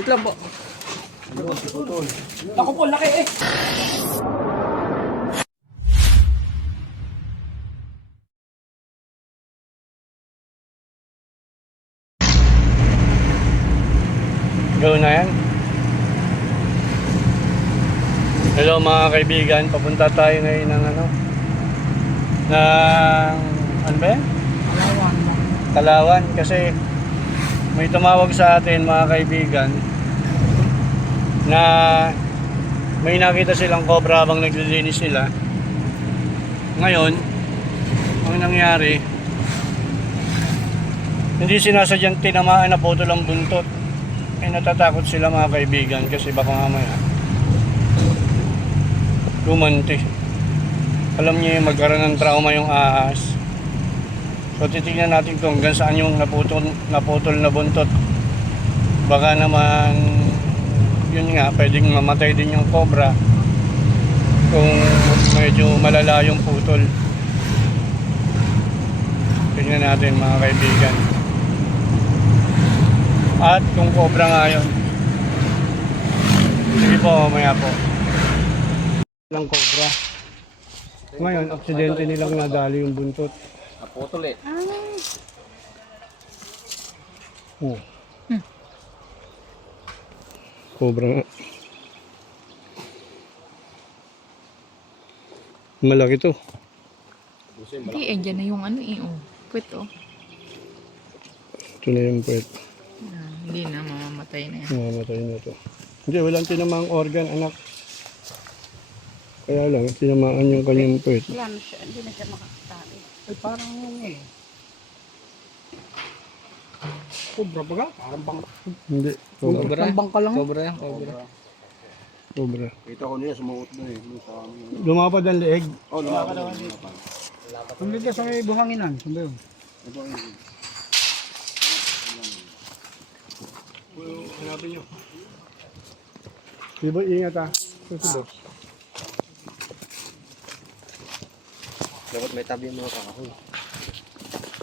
Ito lang po. Ako po, laki eh. Gawin na yan. Hello mga kaibigan, papunta tayo ngayon ng ano ba yan? Kalawan. Kasi may tumawag sa atin mga kaibigan na may nakita silang cobra habang naglilinis sila. Ngayon, ang nangyari, hindi sinasadyang tinamaan na putol ang buntot. Natatakot sila mga kaibigan kasi baka mamaya gumanti. Alam niyo yung magkaroon ng trauma yung ahas. So titignan natin kung hanggang saan yung naputol na buntot. Baka naman yun nga, pwedeng mamatay din yung cobra kung medyo malala yung putol. Tignan natin mga kaibigan. At kung cobra nga yun. Sige po, mamaya po. Lang cobra. Ngayon, aksidente nilang nadali yung buntot. Naputol eh. Oh. Cobra nga. Malaki to. Hindi, dyan na yung puwet oh. Ito na yung puwet. Hindi na, mamamatay na yan. Mamamatay na to. Hindi, walang tinamang organ, anak. Kaya lang, tinamaan yung kanyang puwet. Wala na siya, hindi na siya makakatali. Ay, parang cobra ba ka? Parang bang... Hindi, cobra. Parang bangka lang. Cobra yan, cobra. Cobra. Kita ko niya, sumuot na eh. Sa amin. Lumapad ang leeg. Oh, lumapad na. Kung dito sa may buhanginan, saan ba yun? Hanapin nyo. Di ba, ingat ha. Susunod. Dapat may tabi yung mga kakahoy.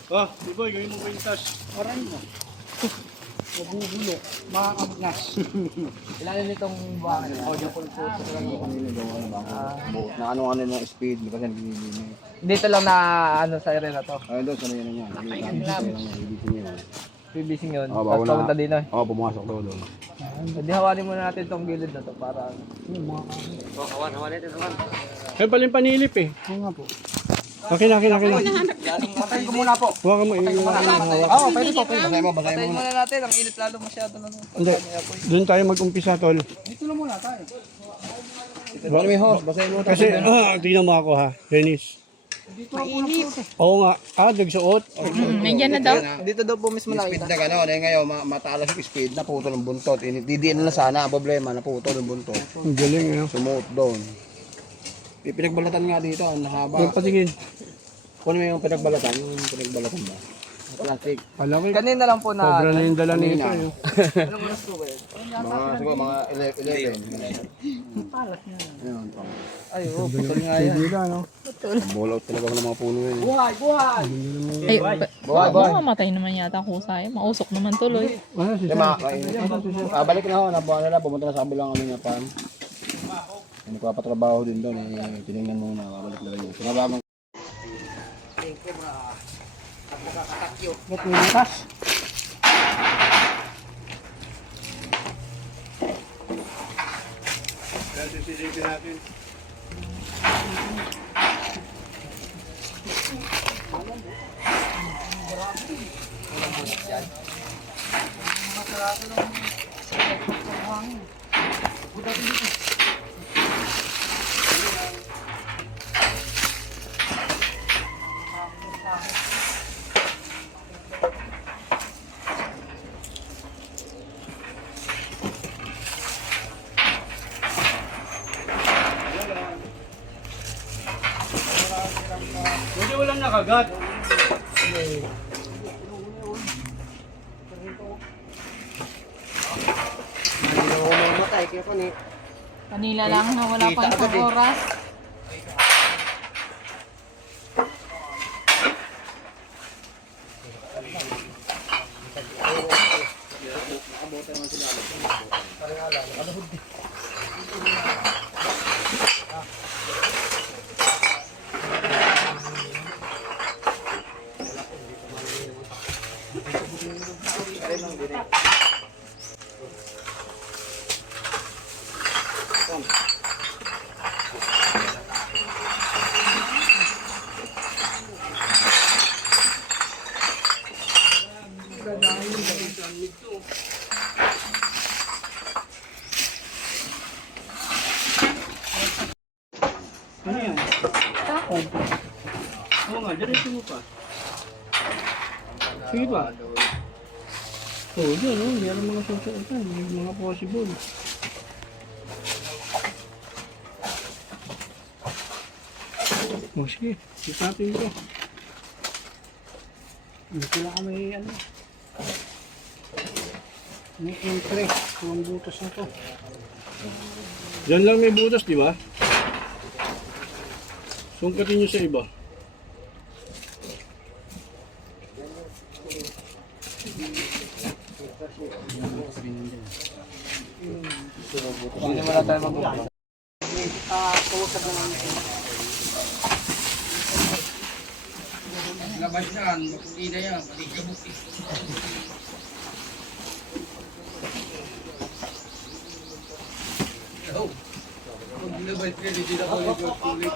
Ah, di ba, gawin mo kwintas. Aray mo. Mabubulo. Makakagnas. Ilan nitong buhangin? Oh, dyan po po. Kanina daw ano ba? Na ano-ano ng speed kasi naglilinis. Dito lang na sa area na to. Ay, doon, sana yan yan. Ibisin niya. Bibising yun. Oh, Tapos papunta din eh. Oo, pumasok daw doon. Hindi hawanin muna natin tong gilid na to para... Eh, paling panilip eh. Oo nga po. Akin. Patayin ko muna po. Huwag ka mo Oo, pwede po. Basahin mo Patayin muna natin. Ang init lalo masyado na. Hindi, doon tayo mag-umpisa, tol. Dito lang muna tayo. Baka may host, basahin mo. Kasi, tingnan mo ako ha, Dennis. Mainit. Oo nga, nagsuot. Nandiyan na daw. Dito daw po mismo Yung speed na gano'n, eh ngayon, matalas yung speed, naputol ang buntot. Didiin na sana, ang problema, naputol ang buntot. Ang galing, ano. Sumuot doon. Pinagbalatan nga dito, ang haba. Huwag patingin. Kung ano yung pinagbalatan, ba? Plastic. Alam ko, Kanina lang po na... cobra na yung dala nito. Kanina. Anong oras po ba yun? Siguro mga 11. Ayun, Ay, putol nga yan. Hindi lang, no? ball out talaga ng mga puno yun. Buhay! Ay, Buhay! mamatay naman yata ang kusay. Mausok naman tuloy. Ano, si Balik na ako, nabuhan na, pumunta na sa kabilang ano niya pan. Nagpapatrabaho din doon, tinignan muna, babalik na rin yun. Sinabamang Ba't may bukas? Sisilipin natin. Buti walang nakagat. Kanila lang na wala pang isang oras. Oo nga, diretso mo pa. Sige pa. Oo, dyan, oh. Meron mga susuotan. May mga possible. O, sige. Sipatin ko. Dito lang kami, ano. May entry. Ang butas na to. Yan lang may butas, di ba? Sungkatin nyo sa iba. Hindi wala tayo mag-uwi. Labas yan, makikita yan, maligabot eh. Oh, kung ginabay ka, hindi na ko ulit.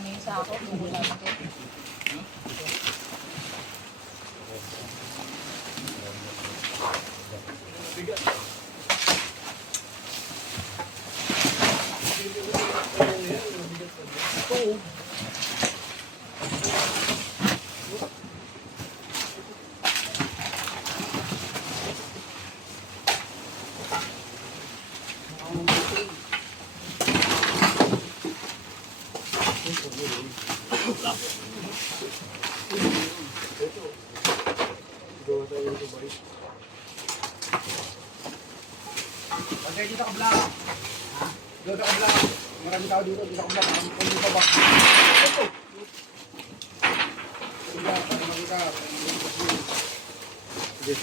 Ano yung sa ako? Wala na to. Okay, dito ka vlog. Dito ka vlog. Marami tao dito, dito ka vlog. Kung dito ba? Ito. Sige, para makita. Sige.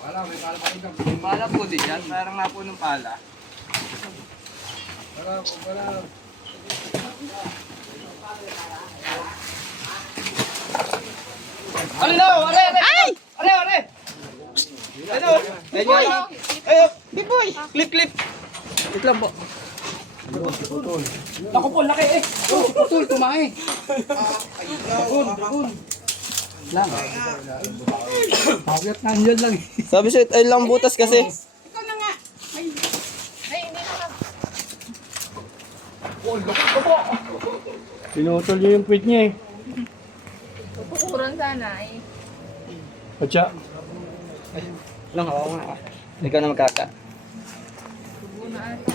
Pala, may pala pa rin. Yung pala po din yan, parang nga po ng pala. Pala. Ano na? Are! Ay! Are! Ano? Boy! Ayo! Boy! Clip! Wait lang po. Ako po, laki eh! Oh, si Putol, tumae! Dragon! Lang. Pagkat nandiyan lang eh. Sabi siya, ay lang butas kasi. Ikaw na nga. Ay, hindi na lang. Pinutol niyo yung pit niya eh. Pukuran sana eh. Atsa. Lang, ako nga. Ikaw na magkaka. Tubo na ata.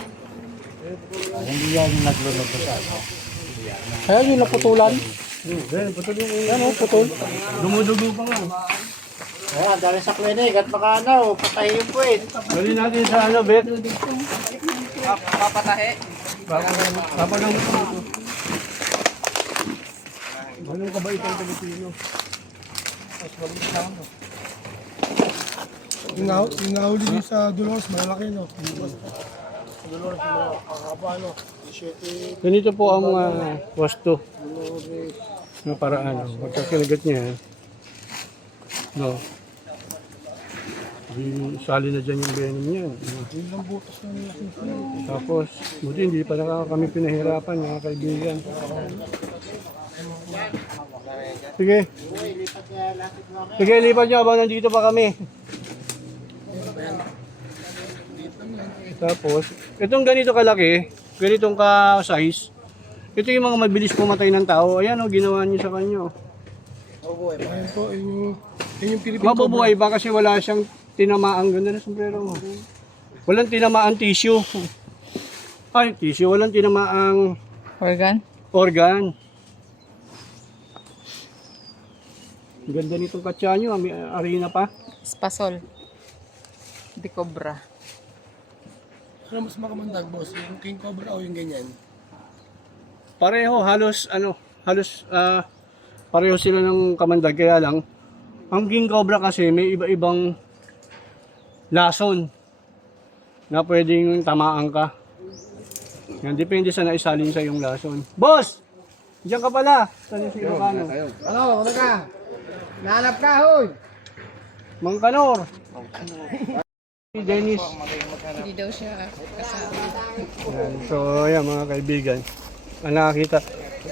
Kaya yung naputulan. Putol yung ano, putol. Dumudugo pa nga. Ayan, dali sa klinik at baka ano, patay yung puwit. Dali natin sa ano, Bet. Papatahe. Papagang ito. Anong kabait ang Pilipino? Yung nahuli din sa Dolores, malaki no? Sa Dolores, makakaba no? 17, Ganito po ang wasto. Na para ano, magkakinagat niya. No. Sali na dyan yung venom niya. ilang butas na nila. Tapos, buti hindi pa kami pinahirapan, mga kaibigan. Sige. Sige, lipat nyo habang nandito pa kami. Tapos, itong ganito kalaki, ganitong ka-size, ito yung mga mabilis pumatay ng tao. Ayan o, ginawa niyo sa kanyo. Ayun po, yun yung Philippine Mabubuhay ba kasi wala siyang tinamaan. Ganda na sombrero mo. Walang tinamaan tissue. Ay, tissue. Walang tinamaang Organ? organ. Ganda nitong katsa nyo. May arena pa. Spasol. De Cobra. Ano mas makamandag, boss? Yung king cobra o yung ganyan? Pareho, halos pareho sila ng kamandag, kaya lang ang king cobra kasi may iba-ibang lason na pwedeng tamaan ka. Yan, depende sa naisalin sa yung lason. Boss! Diyan ka pala. Saan yung si Ilocano? Ano ka? Nahanap ka, hoy! Mang Kanor. Si Dennis. Hindi daw siya kasama. Yan. So, ayan mga kaibigan. Ang nakakita,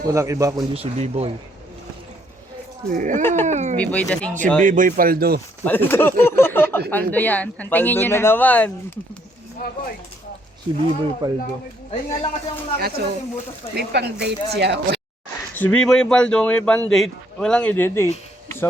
walang iba kundi si B-Boy. B-boy the Si B-Boy Paldo. Paldo yan. Hantingin nyo na. naman. Si B-Boy Paldo. Kaso, may pang-date siya. Si B-Boy Paldo may pan-date, walang ide-date. So,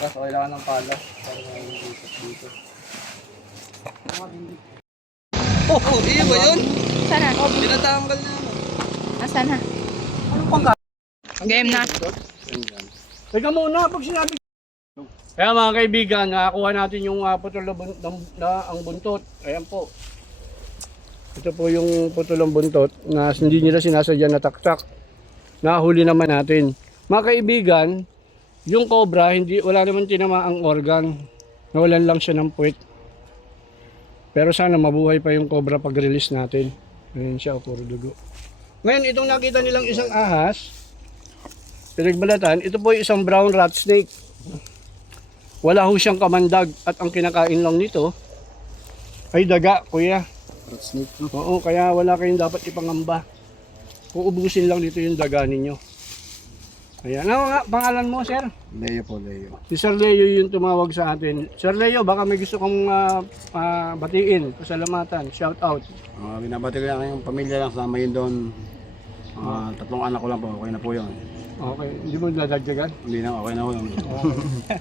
Tapos okay lang ng pala. Dito. Oh, iya ba yun? Sana. Tinatanggal na. Asan na? Game na. teka muna, pag sinabi. Kaya mga kaibigan, nakakuha natin yung putol na ang buntot. Ayan po. Ito po yung putol ng buntot na hindi nila sinasadya na taktak. Nahuli naman natin. Mga kaibigan, yung cobra, wala naman tinama ang organ. Nawalan lang siya ng puwet. Pero sana mabuhay pa yung cobra pag release natin. Ayan siya, puro dugo. Ngayon, itong nakita nilang isang ahas, pinagbalatan, ito po yung isang brown rat snake. Wala ho siyang kamandag at ang kinakain lang nito ay daga, kuya. Rat snake, no? Oo, kaya wala kayong dapat ipangamba. Uubusin lang dito yung daga ninyo. Ayan, ano nga, pangalan mo, sir? Leo po, Leo. Si Sir Leo yung tumawag sa atin. Sir Leo, baka may gusto kong batiin, pasalamatan, shout out. Binabati ko lang yung pamilya lang, sama yun doon. 3 anak ko lang po, okay na po yun. Okay, hindi mo dadagdagan? Hindi na, okay na po yun.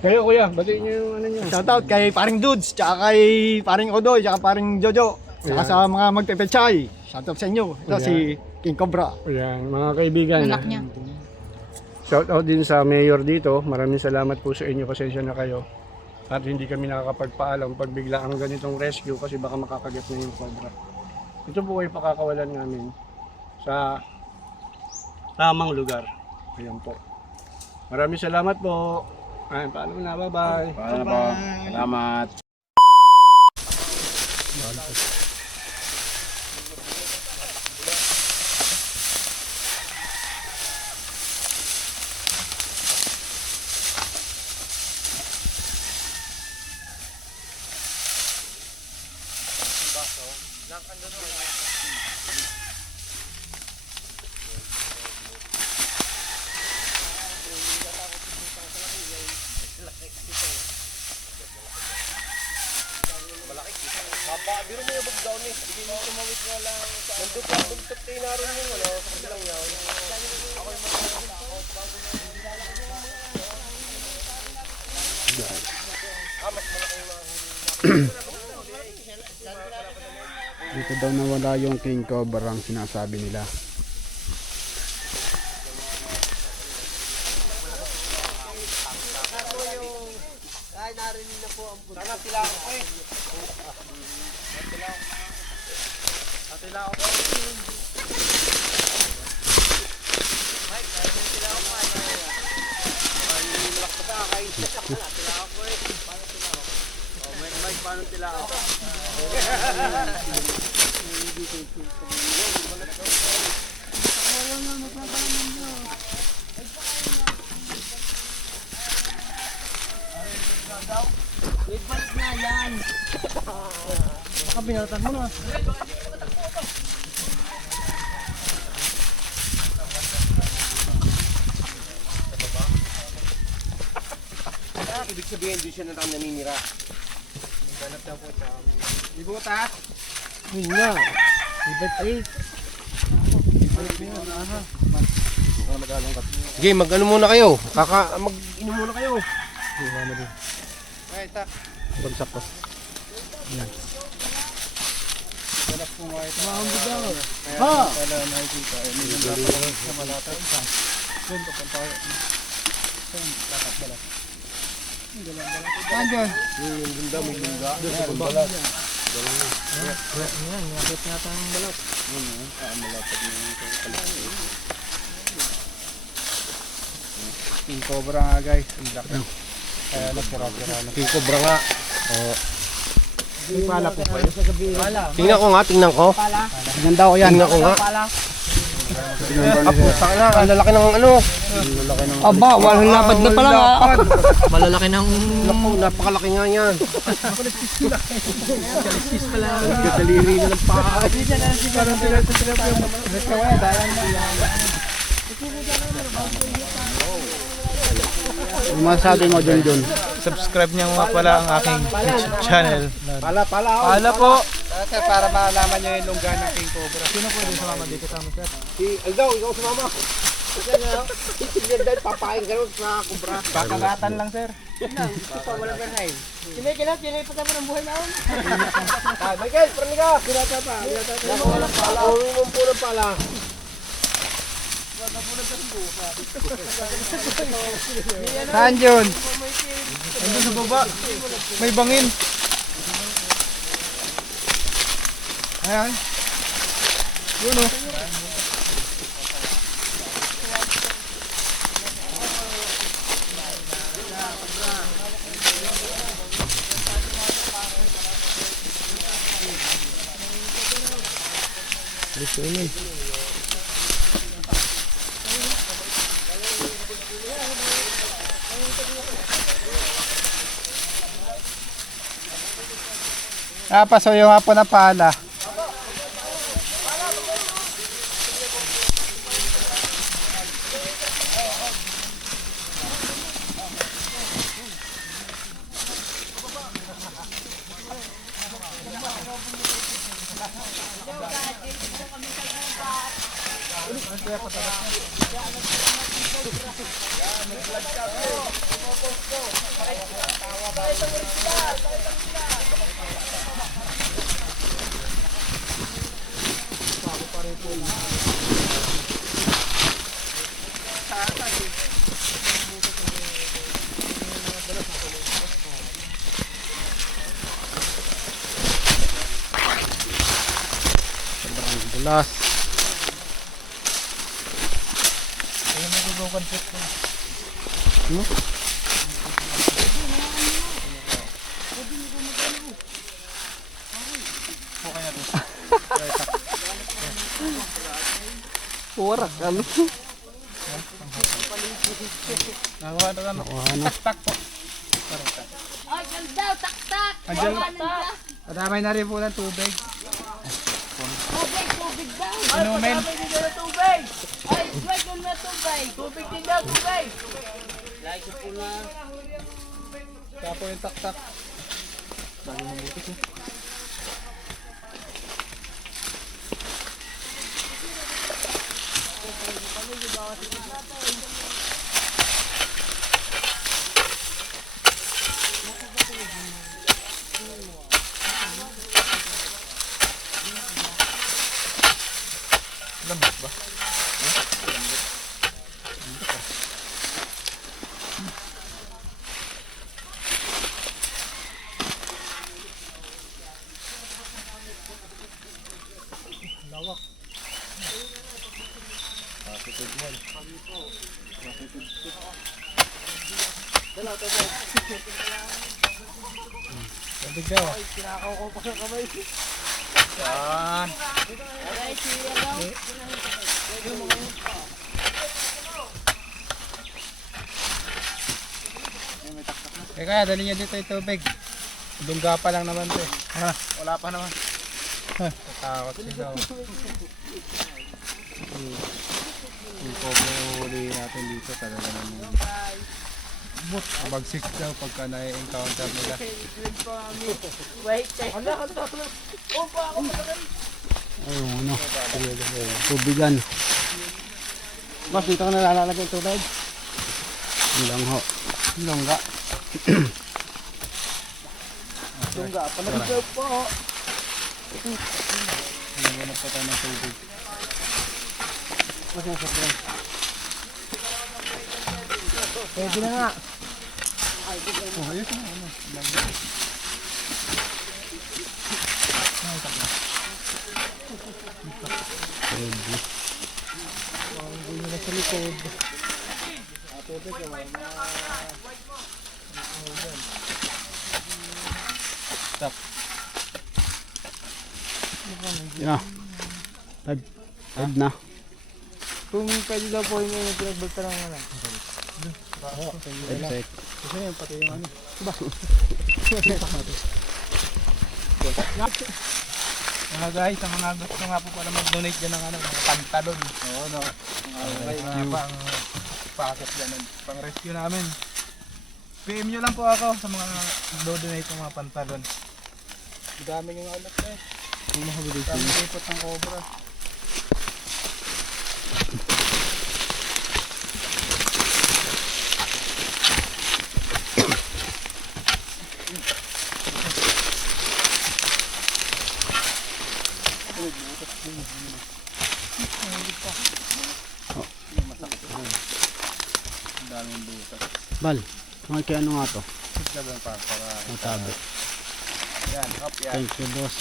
Kayo kuya, batiin niyo yung ano niyo. Shoutout kay paring Dudes, tsaka kay paring Odoy, tsaka paring Jojo, tsaka sa mga magpepechay. Shoutout sa inyo. Ito si King Cobra. Ayan, mga kaibigan. Anak niya. Shout out din sa mayor dito. Maraming salamat po sa inyo. Pasensya na kayo. At hindi kami nakakapagpaalam pag bigla ang ganitong rescue kasi baka makakagat na yung cobra. Ito po ay pakakawalan namin sa tamang lugar. Ayan po. Maraming salamat po. Ayan, paalam na. Bye-bye. Paano po? Salamat. Dito daw nawala yung king cobra ang sinasabi nila. Ibig sabihin, di siya na lang naninira. Ganap daw po siya. Ibutas! Yun nga. Sige, mag-ano muna kayo. Mag-inom muna kayo. Bagsak ko. Yan. Ha! Nandiyan. King Cobra nga guys. Ang laki. Kaya nasira-sira na. King Cobra nga. May pala po kayo. Tingnan ko nga, tingnan ko. Ganda ko yan. Tingnan ko nga. Puta na, ang lalaki ng ano. Aba, walang lapad na pala nga. Malalaki ng... Naku, napakalaki nga yan. Nagkataliri na ng paa. Yung masabi mo John. Subscribe niyo nga pala ang aking YouTube channel. Pala po. Sir, para malaman niyo yung lungga ng King Cobra. Sino pwede sumama dito sa amin, sir? Si Aldaw, ikaw sumama. Kasi nga, itigyan dahil papain ka rin sa Cobra. Bakalatan lang, sir. Michael, parang ka. Pinata pa. Uwi mo po ng pala. Saan yun? Nandun sa baba. May bangin. Ayan. Yun o. Pasuyo nga po na pala. Dulas. Warak kami. Nakuha na kami. Tak po. Ay, ganda, tak-tak. Andiyan. Tak. Madamay na rin po ng tubig. Tubig daw. Inumin. Tubig. Ay, swag yun na tubig. Tubig din daw, tubig. Tapo yung tak-tak. Tubig daw. Ay, kinakaw ko pa sa kamay. Yan. Kaya dali niya dito yung tubig. Dungga pa lang naman to eh. Ha, wala pa naman. Tatakot siya. Yung pobre huli natin dito talaga naman. Bagsik daw pagka na-encounter nila. Ayun, ano. Tubigan. Mas, dito ka nalalagay yung tubig? Lang ho. Langga. Lungga, palagay po. Naghanap pa tayo ng tubig. Pwede na nga. Yeah. Tag na. Kung pwede daw po yung pinagbagta ng ano. Perfect. Kasi yan, pati yung ano. Mga guys, ang mga gusto nga po pala mag-donate dyan ng ano, mga pantalon. Oo, no. Pang packet dyan, pang rescue namin. PM nyo lang po ako sa mga do-donate ng mga pantalon. Madami yung anak na eh. Kung makabili Dami yung ipot ng cobra. Bal, mga kaya ano nga to? Matabi. Yan, hop yan. Thank you, boss.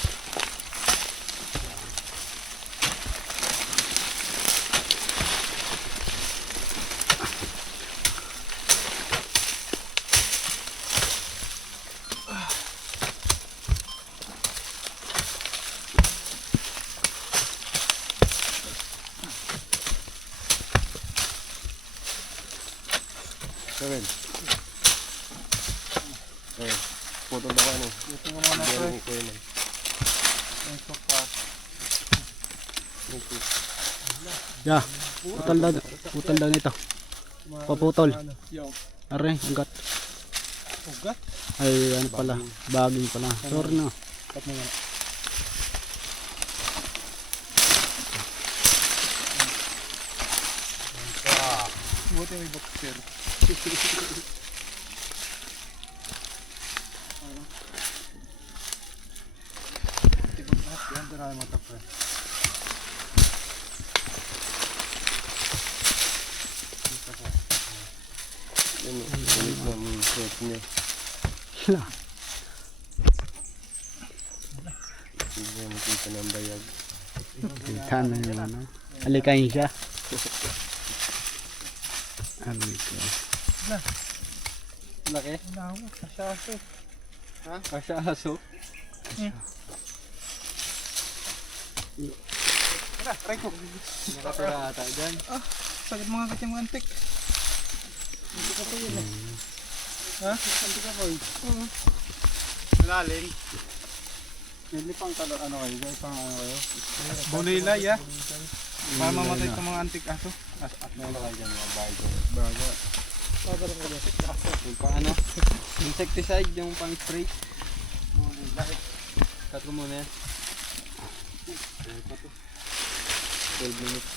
Kevin. Photo daw ano. Ito mo muna pre. Yeah. Putol daw nito. Paputol. Are, ugat. Ugat? Ay, ano pala, baging pala. Sorry na. Cut mo yan. Buti may boxer. Yan, darami mo ito pre. Wala. Hindi mo kita ng bayag. Kita na yung ano. Alikain siya. Alikain. Laki? Kasyaso. Ha? Kasyaso? Tara, try ko. Nakatira ata dyan. Sakit mga katyang antik. Hindi ka pa yun eh. Ha? Hindi ka pa yun. Malalim. Hindi pang ano kayo? Pang ano kayo? Bulilay, ah. Para mamatay sa mga antik aso. Meron kayo dyan mga bago. Bago. Yung pang ano? Insecticide, yung pang spray. Cut ko muna yan. 12 minutes.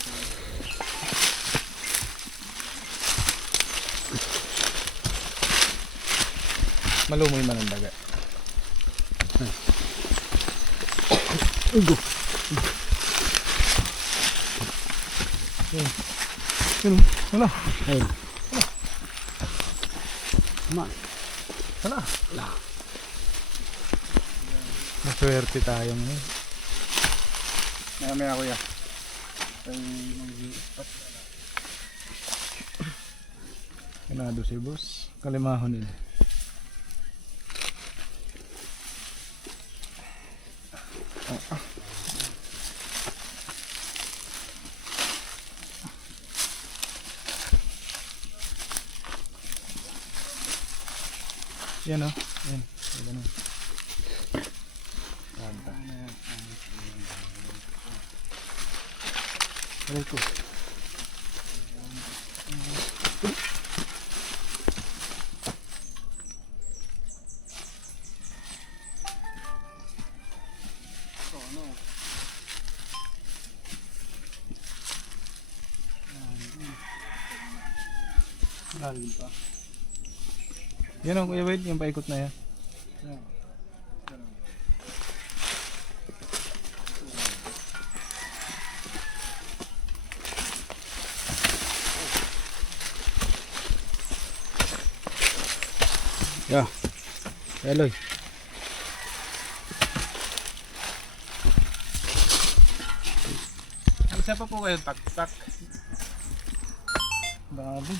Malumoy man ang daga. Wala. Ayun. Ma. Wala. Maswerte tayo ngayon. Maya kuya. Kanado si boss. Kalimahon nila. Yan o. Yan. Yan o. Aray ko. Lalim pa. Yan o, Kuya Wade, yung paikot na yan. Eloy. Isa pa po kayo tak-tak. Grabe.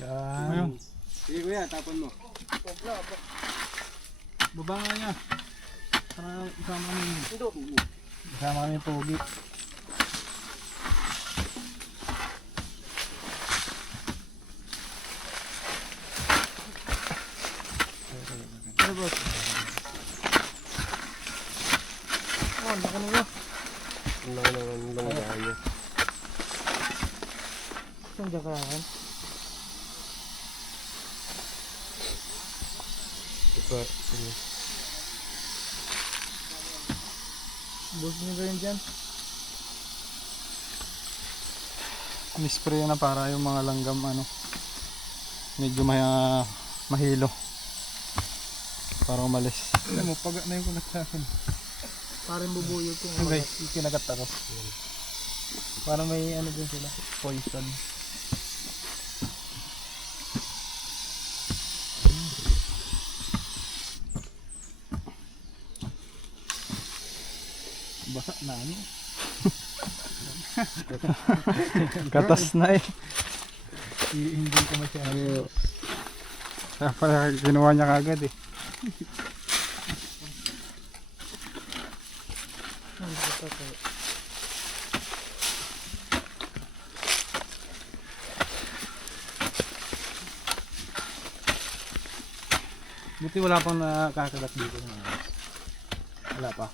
Yan. Sige kuya, tapon mo. Baba nga niya. Para isama kami. Isama kami yung pogi. Ano boss? Oh, laki na yun. Ang laki naman lang dahil. Saan dyan ka yan? Boss nyo ba yun dyan? Nispray na para yung mga langgam medyo mahilo para umalis. Alam mo, paga na yung kulat sa akin. Parang bubuyog kung okay, kinagat ako. Para may din sila, poison. Basa na Gatas na eh. Hindi ko masyado. Kaya pala ginawa niya kagad eh. Buti wala pang nakakagat dito. Wala pa.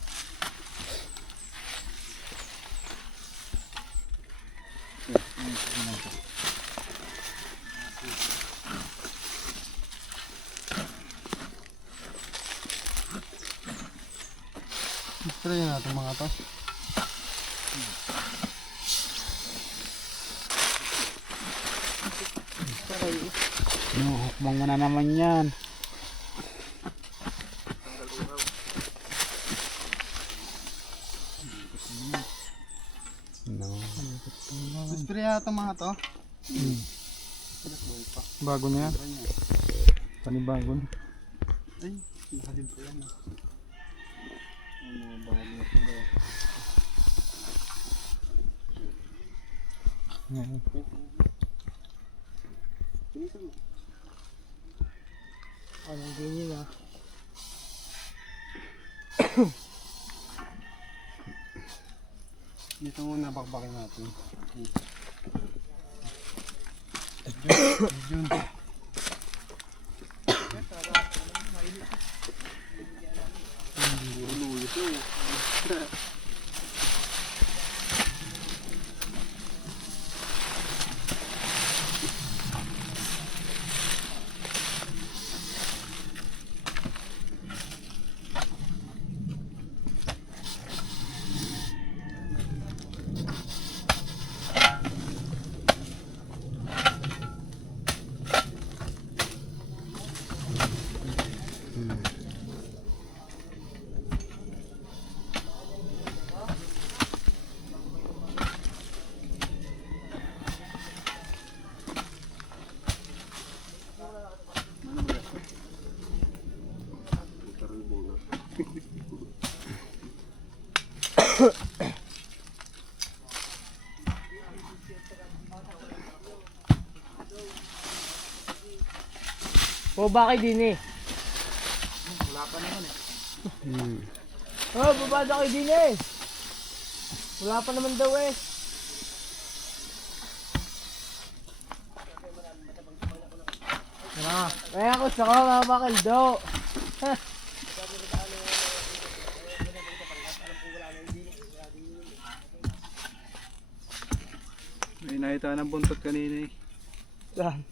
Try natin mga to. Hukmang mo na naman yan. Spray yata mga to. Bago na yan. Panibago na. Ay, nakalim ko yan. Anong ganyan ah. Dito muna bakbakin natin. Jun. O bakit din eh? Wala pa naman eh. Oh, babada kayo din eh. Wala pa naman daw eh. Kaya ako sa mga makaldo. May nakita ng buntot kanina eh. Saan?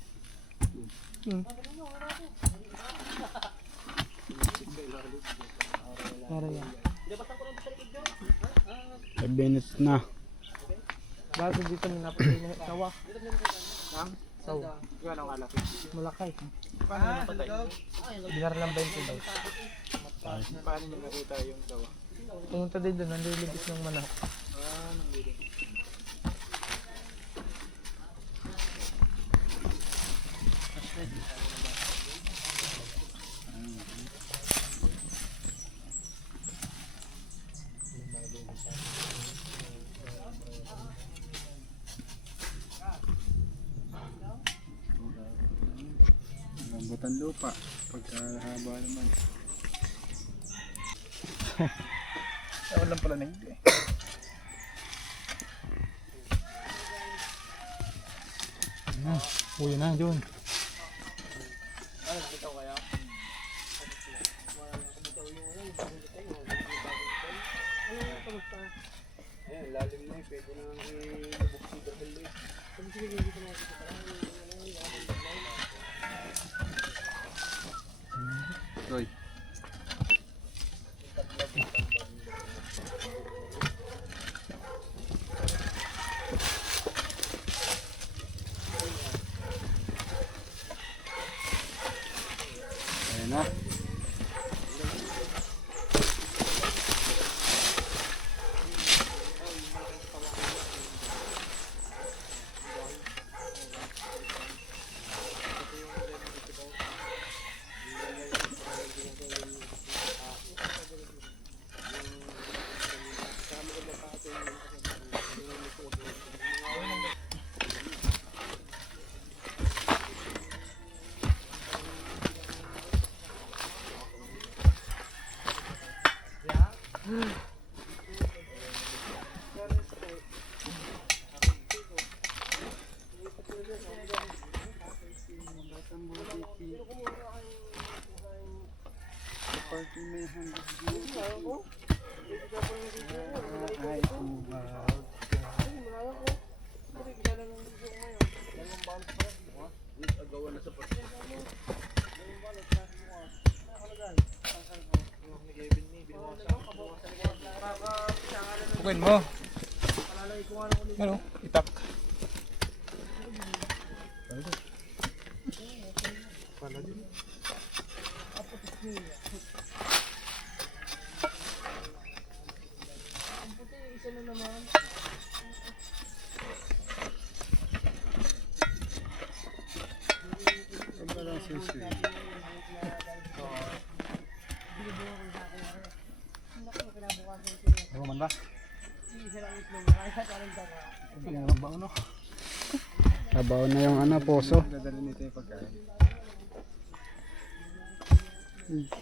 Para yan. 5 minutes na. Bago dito may napatay na sawa. Sawa. Gano'ng kalaki? Malaki. Paano yung napatay? Dinar lang 20 daw. Paano yung nakita yung dawa? Pumunta din doon, nandilibis ng manok. Lambutan lupa. Pagkahaba naman. Ako lang pala na hindi. Uy na, John. Ayan, lalim na eh. Pwede nang i-lubog si Gabriel eh. Roy. Ayan na. Pukin mo. Ano? Itak. Ano man ba? Sabaw na yung ano, poso.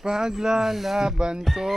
Paglalaban ko.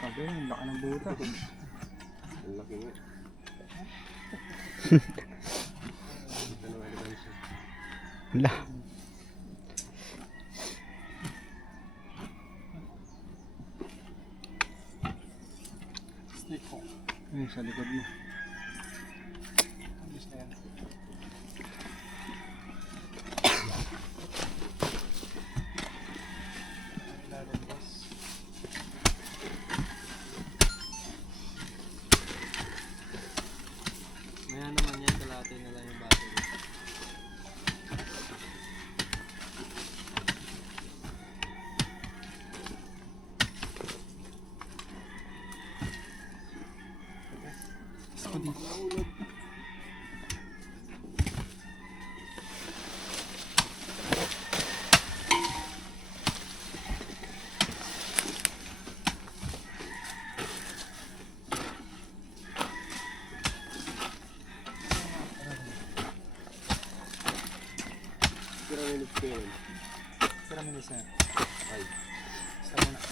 Sabi, ang laki ng buta. Ang laki nga. Wala. Snake ko. Ayun, sa likod mo. Alis na yan. Tira minutes na. Ay. Basta muna.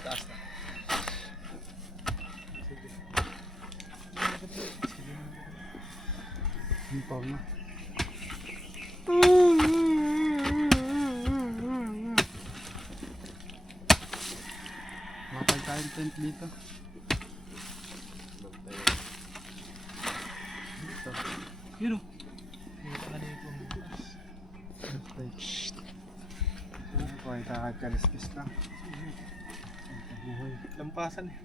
Taas na. Sige. Ang pao na. Mapag tayong tent dito. Yun o. Huwag kakakaliskis lang. Lampasan eh.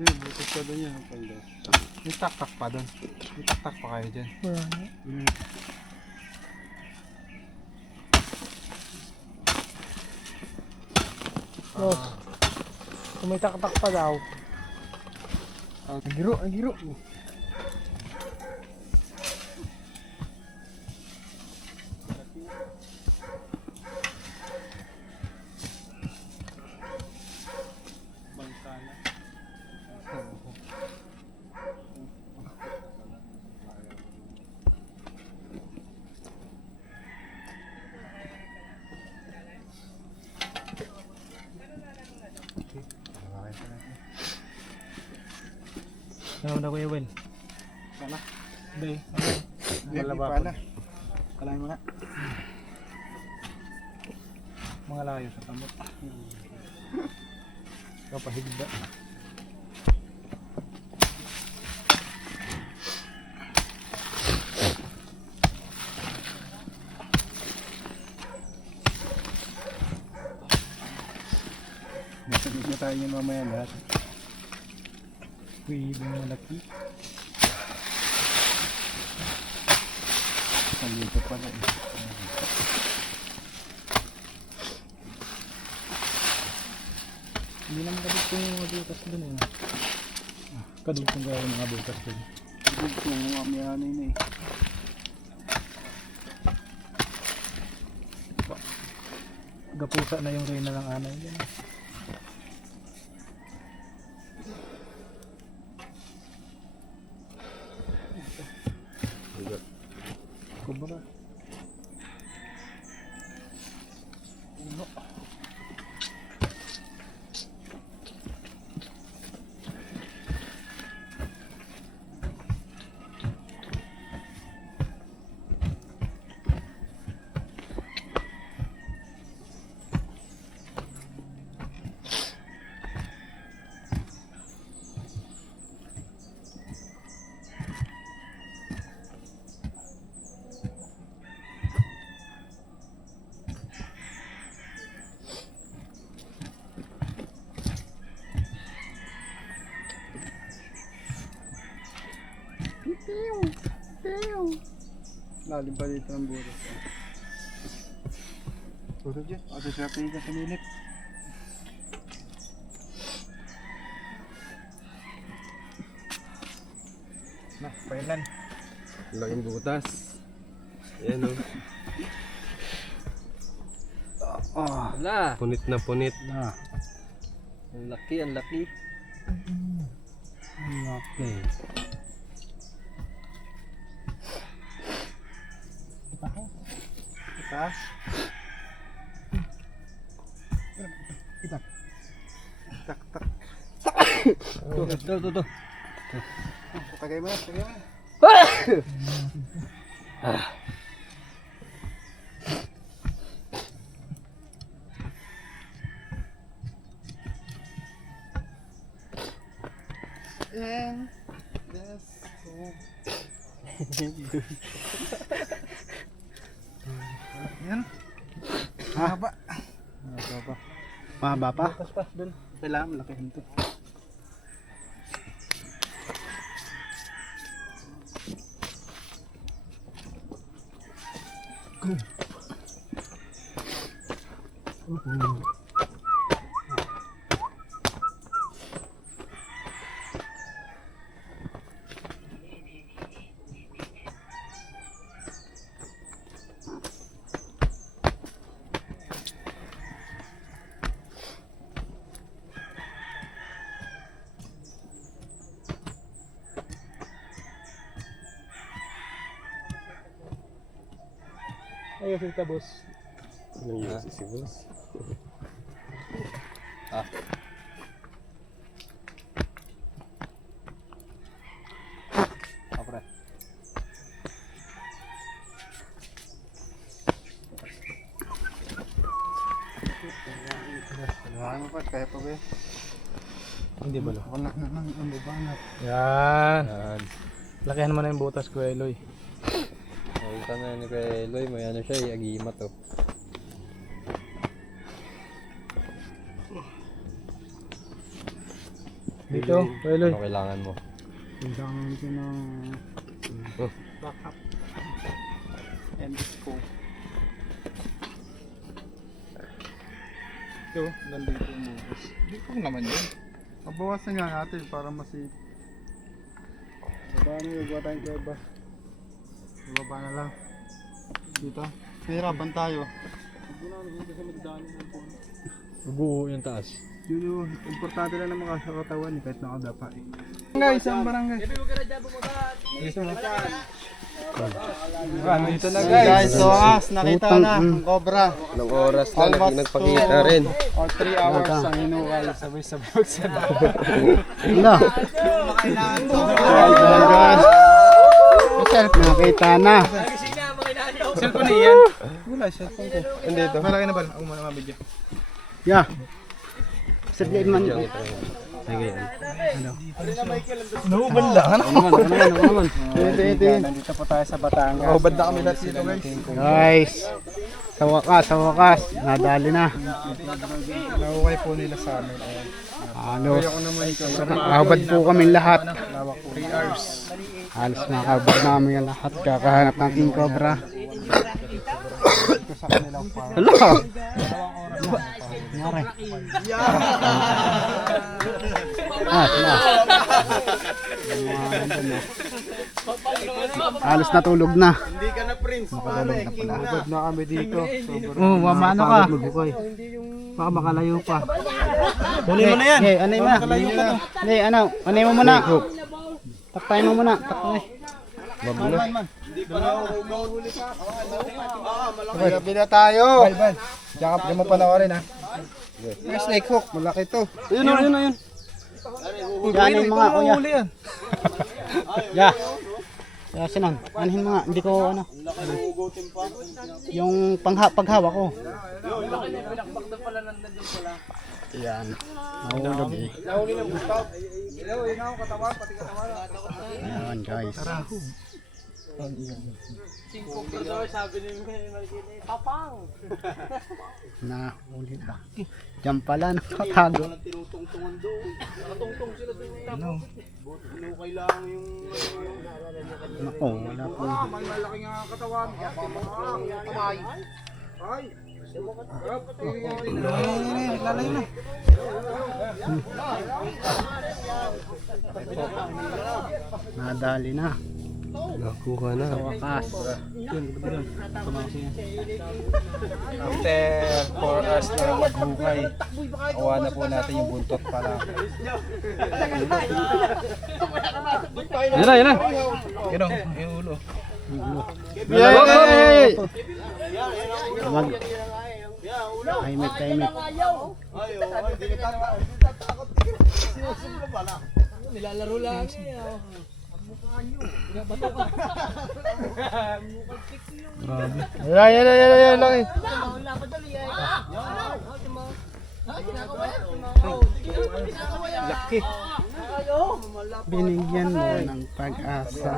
Yun, bukas pa doon yan. May tak-tak pa doon. May tak-tak pa kayo dyan. Oh. Kung may tak-tak pa daw. Ang giro. Ano na Kuya Will? Sana? Hindi. Malaba pa na. Kalahin mo na. Mga layo sa tamot. Kapahigda. Masagit na tayo yun mamaya lahat. Uy, ibang malaki. Salito pala eh. Hindi naman kadugtong yung mga butas doon eh. Kadugtong gawin yung mga butas doon. Kadugtong yung mga mayanay na eh. Gapusa na yung reyna ng anay dyan. Kubra. Uno. Lalim pa dito ng butas. Puro dyan. Ate siya piga sa minit. Na, pailan. Laking butas. Ayan o. Wala. Punit na punit. Na. Ang laki, ang laki. Okay. Taas. Itak. Tak. Tuh. Tagay mo na. And that's all. Yan. Mahaba. Mahaba pa? Butas pa dun. Kailangan malakihin to. Ayos yung tabos. Hindi ba lo? Wala naman ang babanat. Yan. Lakihan mo na yung butas ko, Eloy. Nakita na ni kay Eloy, may ano siya, agima to. Dito, Eloy. Ano kailangan mo? Kailangan ko na Backup. Ito, nandito yung bukas. Hindi ko naman yun. Pabawasan nga natin para masip. Baba na yung baba tayong kuweba. Baba na lang. Dito. Nahirapan tayo. Buo yung taas. Yun yung importante lang naman kasi sa katawan kahit nakadapa eh. Guys, ang barangay. Dito na guys, so nakita na ang cobra. Anong oras na nagpakita rin? Or 3 hours ang hinukay, sabay-sabay magsaba. Ano? Guys. Self nakita na. Cellphone na yan. Wala, cellphone ko. Dito. Malaki na ba? Ako muna mabidyo. Yeah. Saglit man. Nahuban lang. Ano? Naman. Nandito po tayo sa Batangas. Nahuban na kami lahat dito, guys. Guys. Sa wakas, nadali na. Nahuway po nila sa amin. Ayan. Halos. Ako naman ito. Nakabad po kaming lahat. 3 hours. Halos nakabad namin ang lahat. Kakahanap ng King Cobra. Ito sa kanilang farm. Hala! Nangyari. Sila. Halos natulog na. Hindi ka na prince. Makatulog na pala. Pagod na kami dito. Mamano ka? Baka makalayo pa. Kunin mo na yan. Hey, anay mo na. Hey, ano? Anay mo muna. Takpay mo muna. Takpay. Mabulo. Gabi na tayo. Jakap ka mo panoorin ha. May snake hook. Malaki to. Ayun o, ayun. Yan mga kuya. yan. Ya. Ya, sinang. Anhin mga. Hindi ko ano. Yung paghawak ko. Yan. Nahulog eh. Ayan guys. Nahuli ba? Diyan pala nakatago. Nako, wala po. Malaki nga katawan. Kamay. Ay. Lalayo na. Nadali na. Nakuha na. Sa wakas. After 4 hours na maghukay, awa na po natin yung buntot para. Yan na. Gano'n, yung ulo. Yay! Mag Tahimik. Nilalaro lang niya. Yan lang. Laki. Binigyan mo ng pag-asa.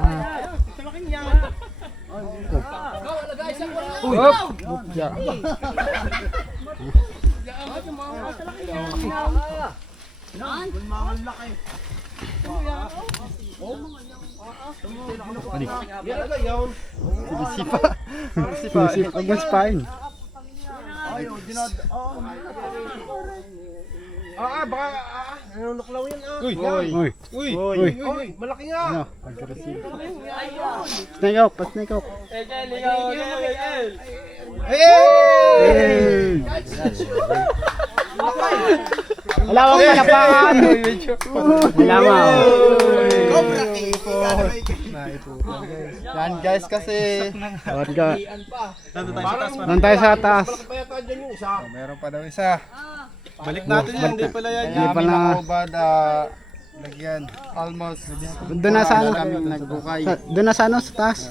Uy! Bukya. Sinisip agad spine. Nanunuklaw yan ah. Uy! Malaki nga. Ano? Pag-receive. Snake out! Pa-snake out! Hey! Wala akong palapakan! Wala mo! Cobra King po. Yan guys kasi. Bawat ka. Doon tayo sa taas. Meron pa daw isa. Balik natin yan, hindi pala yan. Kaya kami nakahubad, lagyan. Almost. Doon na sa ano? Kami nagbukay. Doon na sa ano, sa taas.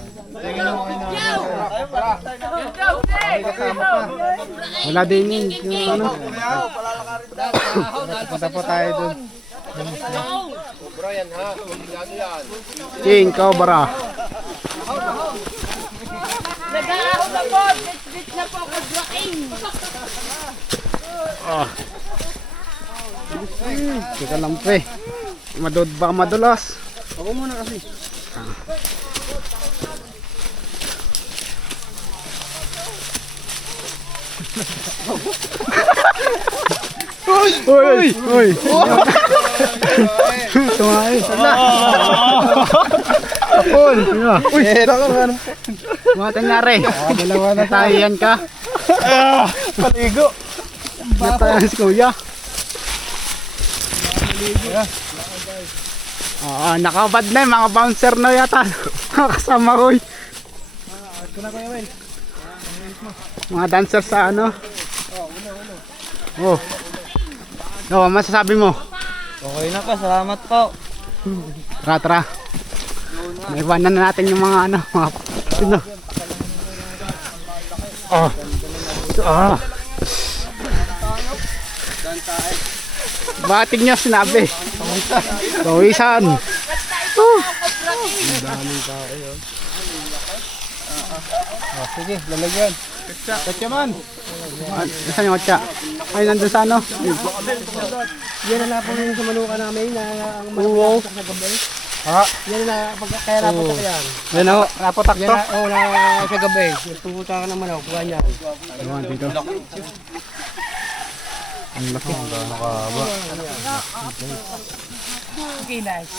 Wala din yun. Yung ano. Punta po tayo dun. King Cobra. Nag-aahon na po! Bit na po ako drawing! Teka lang pre. Baka madulas. Ako muna kasi. Uy! Uy! Tumahay. Apol! Uy! Mga tangyari. Dalawa na tayo yan ka. Paligo. Natayan si kuya. Nakabad na yung mga bouncer na yata. Mga kasama ko. Mga dancer sa ano. Oh. No, masasabi mo? Okay na po, salamat po. Tara, tara. Naiwanan na natin yung mga ano, mga ano. Batig niya sinabi. Kawisan. Sige, lalagyan. Katya man. Saan yung katya? Ay, nandun sa ano? Yan na po yung sumanuka namin na ang Oo. sa gabi. Ha? Yan na, kaya naputak yan. Yan ako, napatak Yan to. na, na sa gabi. Pupunta ka naman ako, kuha niya. Ayan, dito. Ang laki. Nakahaba. Okay, nice.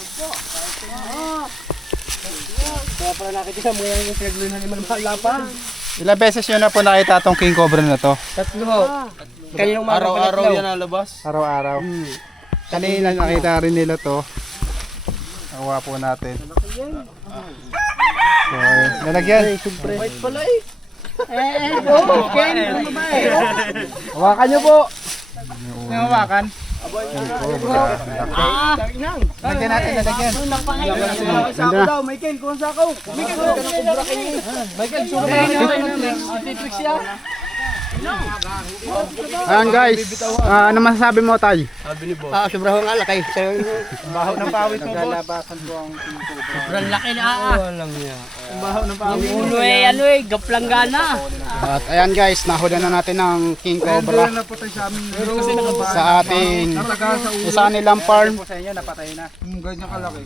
Kaya pala nakita sa mga yung pinaglunan ni Malapan. Ilang beses yun na po nakita tong King Cobra na to? Tatlo ho. Kanyang Araw-araw yan nalabas? Araw-araw. Kanina nakita rin nila to. Nakuha po natin. So, lalagyan. White pala eh. Okay. Hawakan nyo po. Hawakan. Lagyan natin, lalagyan. Ganda na. Michael, kung sa ako. Michael, suno ba? Titrix siya. Ayan guys, ano masasabi mo tay? Sobrang nga lakay. Baho ng pawis mo, boss. Sobrang laki na Yung ulo eh, ano eh, gaplanggana. At ayan guys, nahuli na natin ng King Cobra na po tayo sa amin. sa ating isa nilang farm. Sa inyo, napatay na. Ganyan kalaki.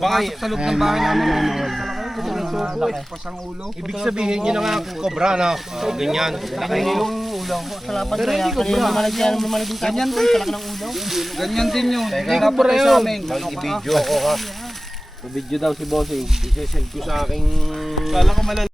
Baka sa loob ng bahay namin. Pasang ulo. Ibig sabihin yun na nga cobra na. Ganyan. Pero hindi ko bro, malagyan naman din ganyan din kalak ng ulo. Ganyan din yun. Hindi ko pa rin sa amin. Mag-video ako ha. Video daw si Bossing. I-send ko sa aking... Kala ko malala.